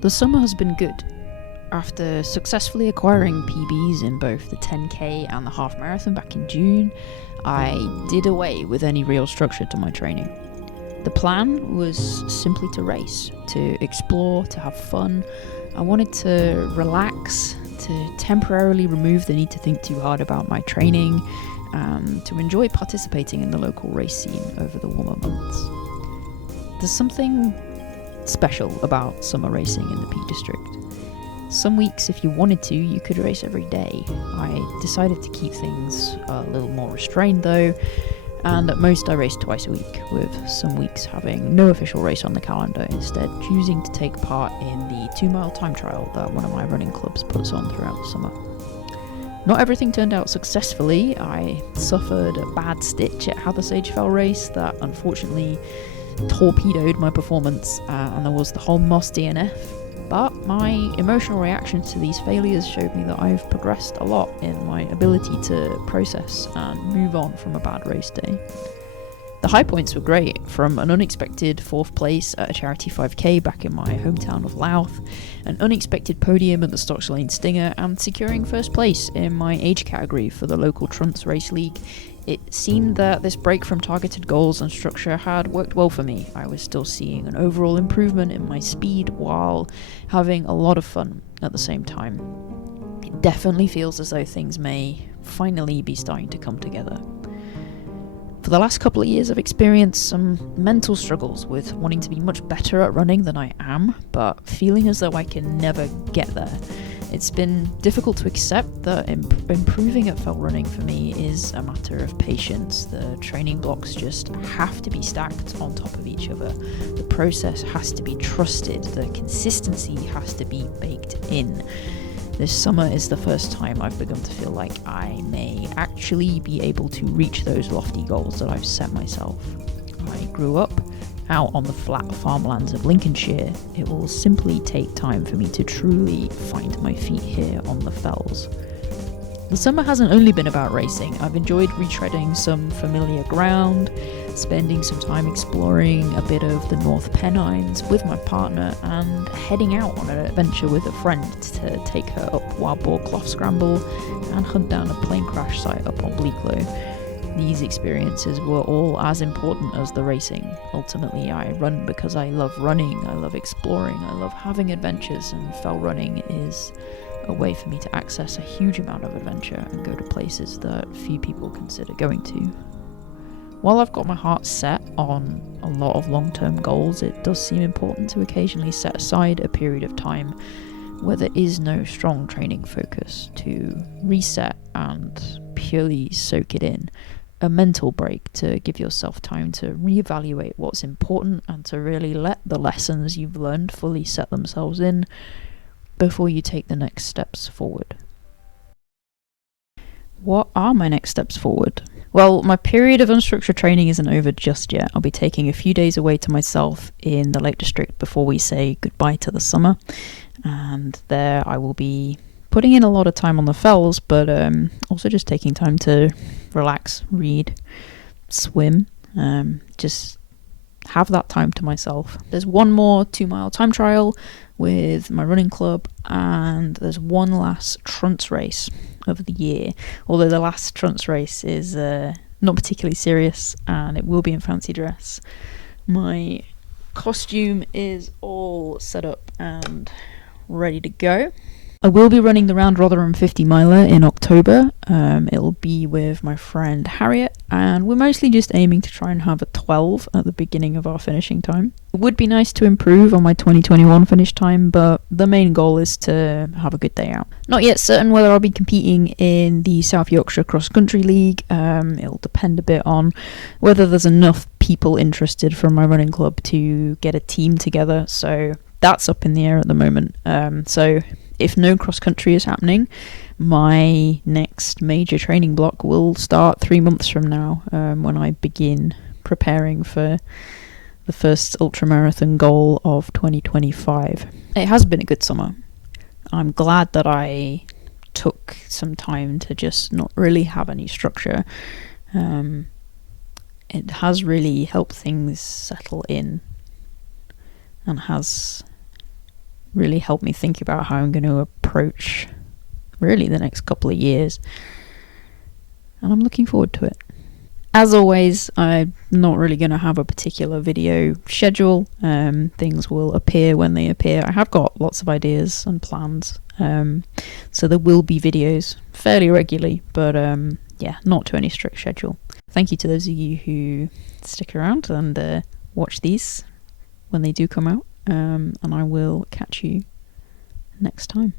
The summer has been good. After successfully acquiring PBs in both the 10k and the half marathon back in June, I did away with any real structure to my training. The plan was simply to race, to explore, to have fun. I wanted to relax, to temporarily remove the need to think too hard about my training, and to enjoy participating in the local race scene over the warmer months. There's something special about summer racing in the Peak District. Some weeks, if you wanted to, you could race every day. I decided to keep things a little more restrained though, and at most I raced twice a week, with some weeks having no official race on the calendar, instead choosing to take part in the 2-mile time trial that one of my running clubs puts on throughout the summer. Not everything turned out successfully. I suffered a bad stitch at Hathersage Fell race that unfortunately torpedoed my performance, and there was the whole Moss DNF. But my emotional reactions to these failures showed me that I've progressed a lot in my ability to process and move on from a bad race day. The high points were great, from an unexpected 4th place at a charity 5k back in my hometown of Louth, an unexpected podium at the Stocks Lane Stinger, and securing 1st place in my age category for the local Trunts Race League. It seemed that this break from targeted goals and structure had worked well for me. I was still seeing an overall improvement in my speed while having a lot of fun at the same time. It definitely feels as though things may finally be starting to come together. For the last couple of years, I've experienced some mental struggles with wanting to be much better at running than I am, but feeling as though I can never get there. It's been difficult to accept that improving at fell running for me is a matter of patience. The training blocks just have to be stacked on top of each other. The process has to be trusted. The consistency has to be baked in. This summer is the first time I've begun to feel like I may actually be able to reach those lofty goals that I've set myself. I grew up out on the flat farmlands of Lincolnshire. It will simply take time for me to truly find my feet here on the fells. The summer hasn't only been about racing. I've enjoyed retreading some familiar ground, spending some time exploring a bit of the North Pennines with my partner, and heading out on an adventure with a friend to take her up Wild Boar Clough Scramble and hunt down a plane crash site up on Bleaklow. These experiences were all as important as the racing. Ultimately, I run because I love running, I love exploring, I love having adventures, and fell running is a way for me to access a huge amount of adventure and go to places that few people consider going to. While I've got my heart set on a lot of long-term goals, it does seem important to occasionally set aside a period of time where there is no strong training focus to reset and purely soak it in. A mental break to give yourself time to reevaluate what's important and to really let the lessons you've learned fully set themselves in before you take the next steps forward. What are my next steps forward? Well, my period of unstructured training isn't over just yet. I'll be taking a few days away to myself in the Lake District before we say goodbye to the summer, and there I will be putting in a lot of time on the fells, but also just taking time to relax, read, swim, just have that time to myself. There's one more 2-mile time trial with my running club, and there's one last Trunts race of the year, although the last Trunts race is not particularly serious and it will be in fancy dress. My costume is all set up and ready to go. I will be running the Round Rotherham 50 miler in October. It'll be with my friend Harriet, and we're mostly just aiming to try and have a 12 at the beginning of our finishing time. It would be nice to improve on my 2021 finish time, but the main goal is to have a good day out. Not yet certain whether I'll be competing in the South Yorkshire Cross Country League. It'll depend a bit on whether there's enough people interested from my running club to get a team together, so that's up in the air at the moment. So if no cross country is happening, my next major training block will start 3 months from now, when I begin preparing for the first ultramarathon goal of 2025. It has been a good summer. I'm glad that I took some time to just not really have any structure. It has really helped things settle in and has really helped me think about how I'm going to approach really the next couple of years. And I'm looking forward to it. As always, I'm not really going to have a particular video schedule. Things will appear when they appear. I have got lots of ideas and plans, so there will be videos fairly regularly, but not to any strict schedule. Thank you to those of you who stick around and watch these when they do come out, and I will catch you next time.